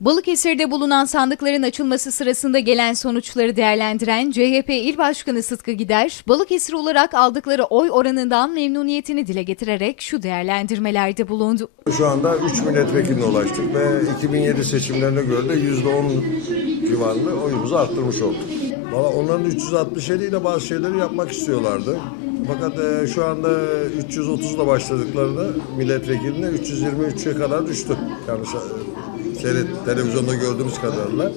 Balıkesir'de bulunan sandıkların açılması sırasında gelen sonuçları değerlendiren CHP İl Başkanı Sıtkı Gider, Balıkesir olarak aldıkları oy oranından memnuniyetini dile getirerek şu değerlendirmelerde bulundu. Şu anda 3 milletvekiline ulaştık ve 2007 seçimlerine göre de %10 civarında oyumuzu arttırmış olduk. Valla onların 367 ile bazı şeyleri yapmak istiyorlardı. Fakat e, şu anda 330 ile başladıklarında milletvekiline 323'e kadar düştü. Yani e, seyret, televizyonda gördüğümüz kadarıyla.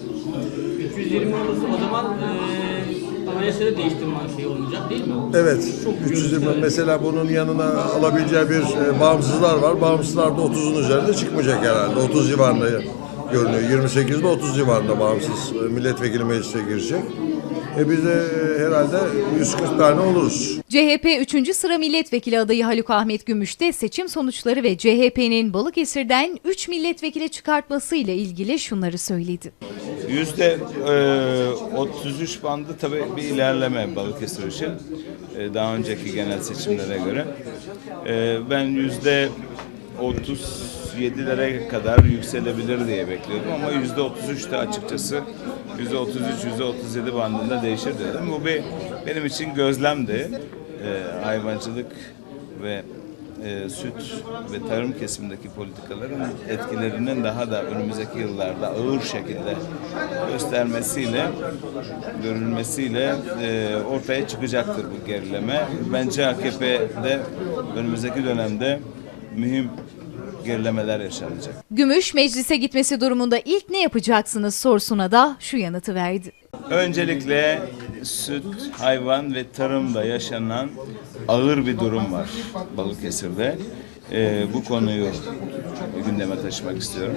320 olursa o zaman e, anayasada değiştirme şey olmayacak değil mi? Evet, 320 mesela bunun yanına alabileceği bir e, bağımsızlar var. Bağımsızlar da 30'un üzerinde çıkmayacak herhalde. 30 civarında görünüyor. 28'de 30 civarında bağımsız e, milletvekili meclise girecek. E biz de e, herhalde 140 tane oluruz. CHP 3. sıra milletvekili adayı Haluk Ahmet Gümüş de seçim sonuçları ve CHP'nin Balıkesir'den 3 milletvekili çıkartması ile ilgili şunları söyledi. Yüzde e, 33 bandı tabii bir ilerleme Balıkesir için e, daha önceki genel seçimlere göre. E, ben yüzde 37'lere kadar yükselebilir diye bekliyordum ama yüzde 33 de açıkçası yüzde 33 yüzde 37 bandında değişir dedim. Bu bir benim için gözlemdi. E, hayvancılık ve e, süt ve tarım kesimindeki politikaların etkilerinin daha da önümüzdeki yıllarda ağır şekilde göstermesiyle, görülmesiyle e, ortaya çıkacaktır bu gerileme. Bence AKP'de önümüzdeki dönemde mühim gerilemeler yaşanacak. Gümüş meclise gitmesi durumunda ilk ne yapacaksınız sorusuna da şu yanıtı verdi. Öncelikle süt, hayvan ve tarımda yaşanan ağır bir durum var Balıkesir'de. Ee, bu konuyu gündeme taşımak istiyorum.